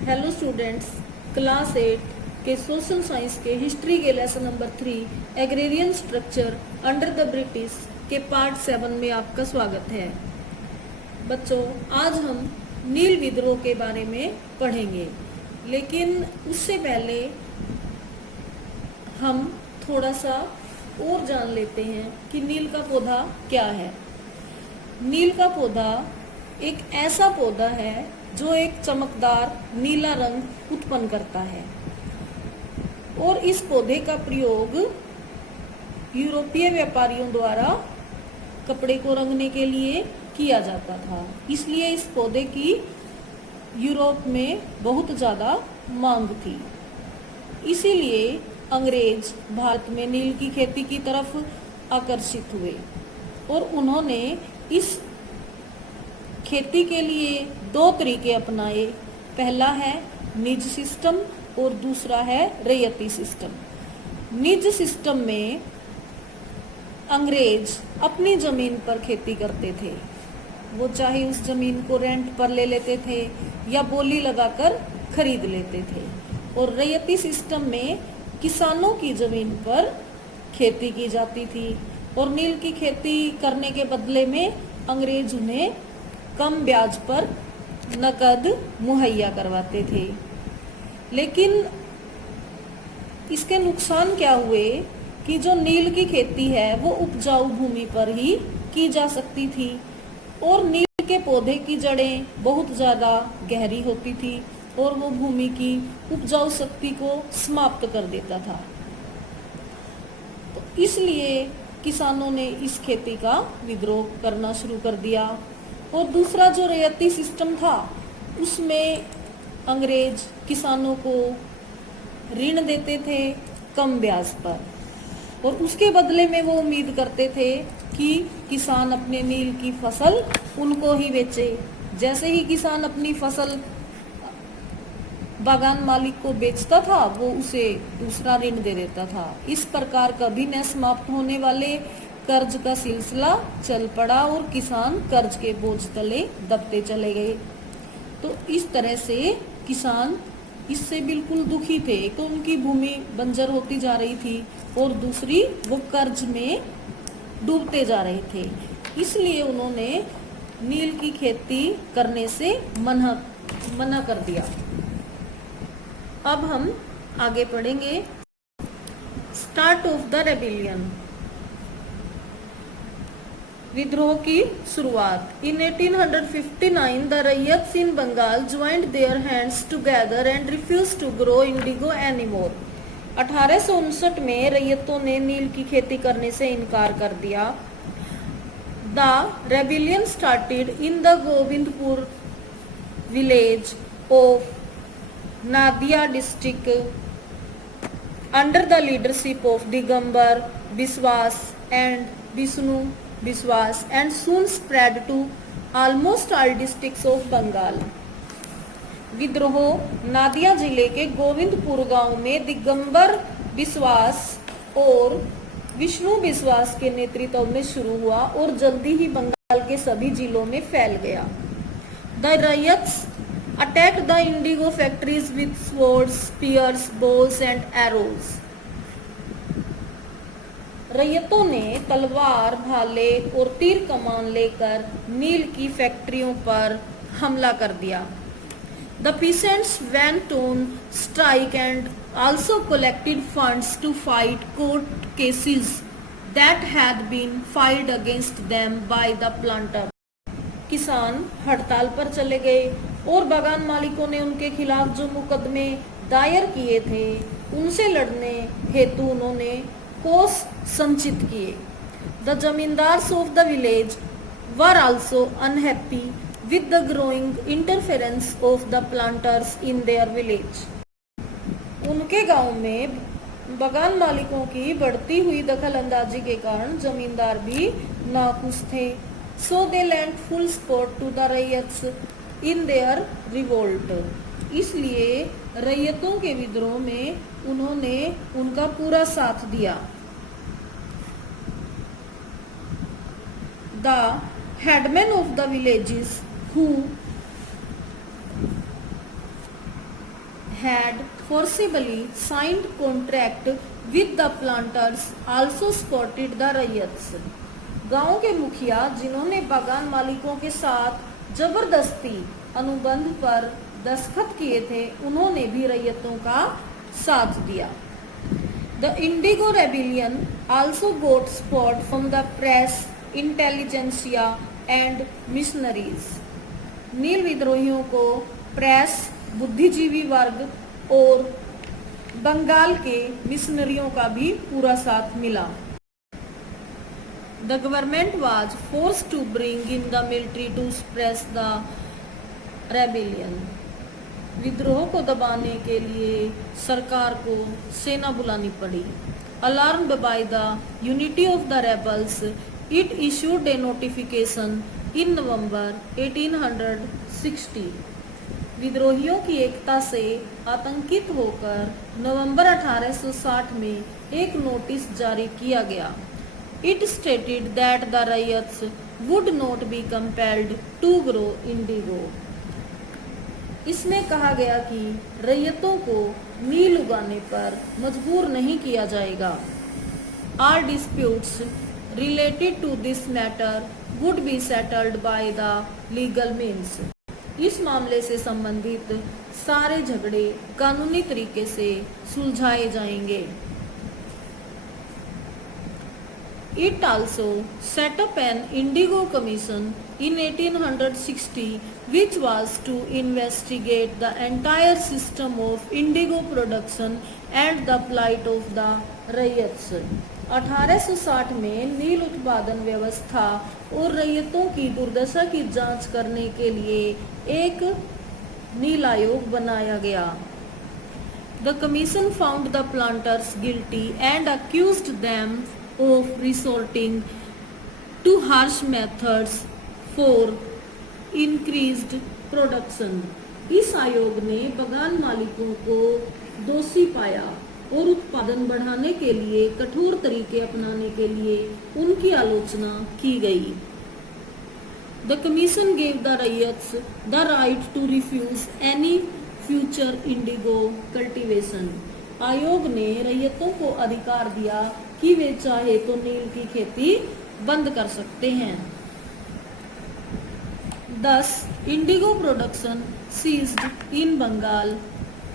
Hello students, class 8 के social science के history के lesson number 3 agrarian structure under the British के part 7 में आपका स्वागत है। बच्चों, आज हम नील विद्रोह के बारे में पढ़ेंगे, लेकिन उससे पहले हम थोड़ा सा और जान लेते हैं कि नील का पौधा क्या है। नील का पौधा एक ऐसा पौधा है जो एक चमकदार नीला रंग उत्पन्न करता है और इस पौधे का प्रयोग यूरोपीय व्यापारियों द्वारा कपड़े को रंगने के लिए किया जाता था। इसलिए इस पौधे की यूरोप में बहुत ज़्यादा मांग थी। इसीलिए अंग्रेज भारत में नील की खेती की तरफ आकर्षित हुए और उन्होंने इस खेती के लिए दो तरीके अपनाए। पहला है निज सिस्टम और दूसरा है रैयती सिस्टम। निज सिस्टम में अंग्रेज अपनी जमीन पर खेती करते थे, वो चाहे उस जमीन को रेंट पर ले लेते थे या बोली लगाकर खरीद लेते थे। और रैयती सिस्टम में किसानों की जमीन पर खेती की जाती थी और नील की खेती करने के बदले में अंग्रेज उन्हें कम ब्याज पर नकद मुहैया करवाते थे। लेकिन इसके नुकसान क्या हुए कि जो नील की खेती है वो उपजाऊ भूमि पर ही की जा सकती थी और नील के पौधे की जड़ें बहुत ज़्यादा गहरी होती थी और वो भूमि की उपजाऊ शक्ति को समाप्त कर देता था। तो इसलिए किसानों ने इस खेती का विद्रोह करना शुरू कर दिया। और दूसरा जो रैयती सिस्टम था, उसमें अंग्रेज किसानों को ऋण देते थे कम ब्याज पर और उसके बदले में वो उम्मीद करते थे कि किसान अपने नील की फसल उनको ही बेचे। जैसे ही किसान अपनी फसल बागान मालिक को बेचता था, वो उसे दूसरा ऋण दे देता था। इस प्रकार कभी न समाप्त होने वाले कर्ज का सिलसिला चल पड़ा और किसान कर्ज के बोझ तले दबते चले गए। तो इस तरह से किसान इससे बिल्कुल दुखी थे। तो उनकी भूमि बंजर होती जा रही थी और दूसरी वो कर्ज में डूबते जा रहे थे। इसलिए उन्होंने नील की खेती करने से मना कर दिया। अब हम आगे पढ़ेंगे। स्टार्ट ऑफ द रेबिलियन, विद्रोह की शुरुआत। In 1859 the ryots in Bengal joined their hands together and refuse to grow indigo anymore. 1859 में रैयतों ने नील की खेती करने से इनकार कर दिया। The rebellion started in the Govindpur village of Nadia district under the leadership of Digambar Biswas and Vishnu Biswas and soon spread to almost all districts of Bengal। विद्रोह नादिया जिले के गोविंदपुर गांव में दिगंबर बिस्वास और विष्णु बिस्वास के नेतृत्व में शुरू हुआ और जल्दी ही बंगाल के सभी जिलों में फैल गया। The ryots attacked the indigo factories with swords, spears, bows and arrows। रैयतों ने तलवार, भाले और तीर कमान लेकर नील की फैक्ट्रियों पर हमला कर दिया। The peasants went on strike and also collected funds to fight court cases that had been filed against them by the planter। किसान हड़ताल पर चले गए और बागान मालिकों ने उनके खिलाफ जो मुकदमे दायर किए थे उनसे लड़ने हेतु उन्होंने कोष संचित किए। The zamindars of the village were also unhappy with the growing interference of the planters in their village. उनके गांव में बागान मालिकों की बढ़ती हुई दखल अंदाजी के कारण जमींदार भी नाखुश थे। So they lent full support to the ryots in their revolt. इसलिए रैयतों के विद्रोह में उन्होंने उनका पूरा साथ दिया। The headman of the villages who had forcibly signed contract with the planters also supported the riots. गांव के मुखिया जिन्होंने बागान मालिकों के साथ जबरदस्ती अनुबंध पर दस्तखत किए थे, उन्होंने भी रैयतों का साथ दिया. The Indigo Rebellion also got support from the press, intelligentsia and missionaries. नील विद्रोहियों को प्रेस, बुद्धिजीवी वर्ग और बंगाल के मिशनरियों का भी पूरा साथ मिला. The government was forced to bring in the military to suppress the rebellion. विद्रोह को दबाने के लिए सरकार को सेना बुलानी पड़ी. Alarmed by the unity of the rebels, it issued a notification in November 1860. विद्रोहियों की एकता से आतंकित होकर नवंबर 1860 में एक नोटिस जारी किया गया. It stated that the riots would not be compelled to grow indigo. इसमें कहा गया कि रैयतों को नील उगाने पर मजबूर नहीं किया जाएगा. All disputes related to this matter would be settled by the legal means. इस मामले से संबंधित सारे झगड़े कानूनी तरीके से सुलझाए जाएंगे. It also set up an Indigo Commission in 1860 which was to investigate the entire system of indigo production and the plight of the ryots. 1860 में नील उत्पादन व्यवस्था और रैयतों की दुर्दशा की जांच करने के लिए एक नील आयोग बनाया गया. The commission found the planters guilty and accused them of resorting to harsh methods for increased production. इस आयोग ने बागान मालिकों को दोषी पाया और उत्पादन बढ़ाने के लिए कठोर तरीके अपनाने के लिए उनकी आलोचना की गई. The commission gave the ryots the right to refuse any future indigo cultivation. आयोग ने रैयतों को अधिकार दिया कि वे चाहे तो नील की खेती बंद कर सकते हैं. Thus, indigo production ceased in Bengal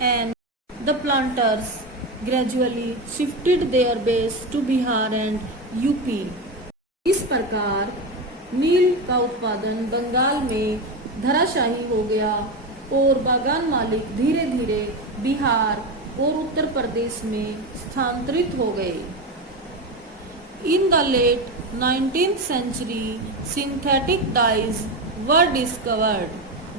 and the planters gradually shifted their base to Bihar and UP. इस प्रकार नील का उत्पादन बंगाल में धराशायी हो गया और बागान मालिक धीरे धीरे बिहार और उत्तर प्रदेश में स्थानांतरित हो गए. In the late 19th century, synthetic dyes were discovered,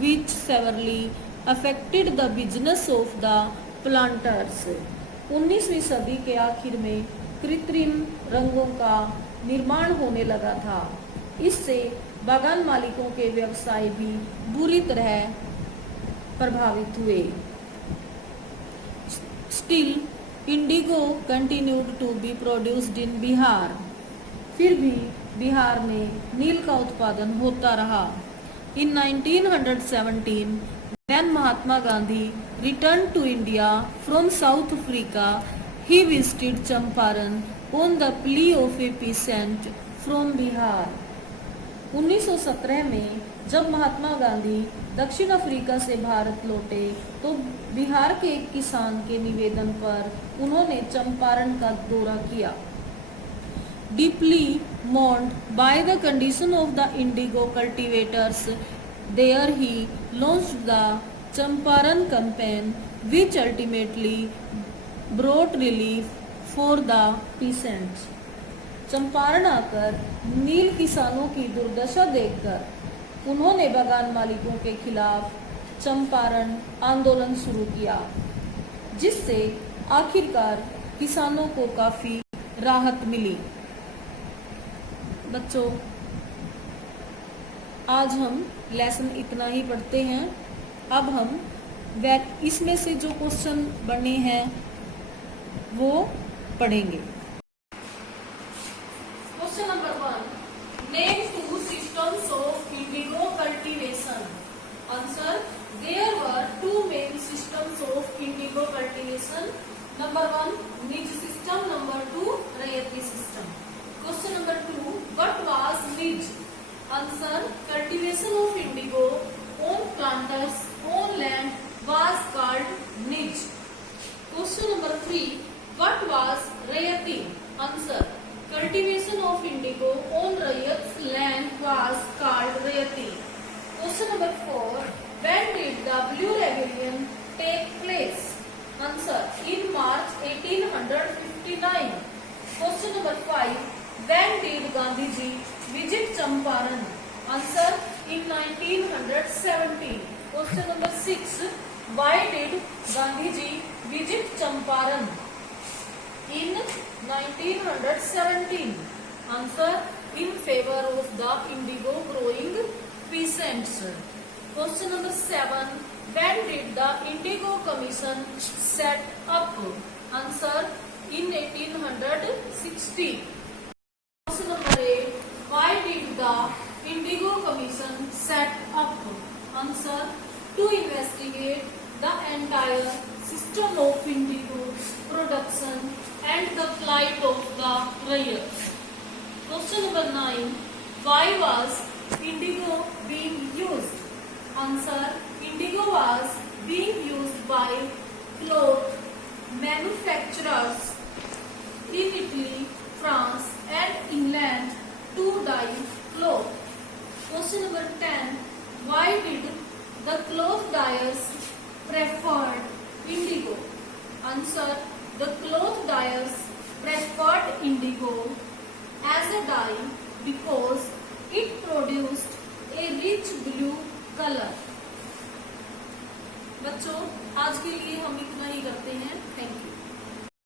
which severely affected the business of the planters. 19वीं सदी के आखिर में कृत्रिम रंगों का निर्माण होने लगा था. इससे बागान मालिकों के व्यवसाय भी बुरी तरह प्रभावित हुए. Still, indigo continued to be produced in Bihar. फिर भी बिहार में नील का उत्पादन होता रहा. In 1917, when Mahatma Gandhi returned to India from South Africa, he visited Champaran on the plea of a peasant from Bihar. 1917 में जब महात्मा गांधी दक्षिण अफ्रीका से भारत लौटे तो बिहार के एक किसान के निवेदन पर उन्होंने चंपारण का दौरा किया. Deeply mourned by the condition of the indigo cultivators, there he launched the Champaran campaign, which ultimately brought relief for the peasants. Champaran आकर नील किसानों की दुर्दशा देखकर उन्होंने बागान मालिकों के खिलाफ चंपारण आंदोलन शुरू किया, जिससे आखिरकार किसानों को काफी राहत मिली. बच्चों, आज हम लेसन इतना ही पढ़ते हैं. अब हम इसमें से जो क्वेश्चन बने हैं वो पढ़ेंगे. Question number 1. Name two systems of indigo cultivation. Answer. There were two main systems of indigo cultivation. Number 1, Nij system. Number 2, Rayati system. Question number 2, what was Nij? Answer, cultivation of indigo on planters on land was called Nij. Question number 3, what was Rayati? Answer, cultivation of indigo on Rayat's land was called Rayati. Question number 4, when did the Blue Rebellion take place? Answer, in March 1859. Question number 5, when did Gandhiji visit Champaran? Answer, in 1917. Question number 6, why did Gandhiji visit Champaran? In 1917. Answer, in favor of the indigo growing peasants. Question number 7, when did the Indigo Commission set up? Answer, in 1860. Question number 8, why did the Indigo Commission set up? Answer, to investigate the entire system of indigo production and the plight of the rayat. Question number 9, why was indigo being used? Answer, indigo was being used by cloth manufacturers in Italy, France and England to dye cloth. Question number 10, why did the cloth dyers preferred indigo? Answer, the cloth dyers preferred indigo as a dye because it produced a rich blue color. बच्चों, आज के लिए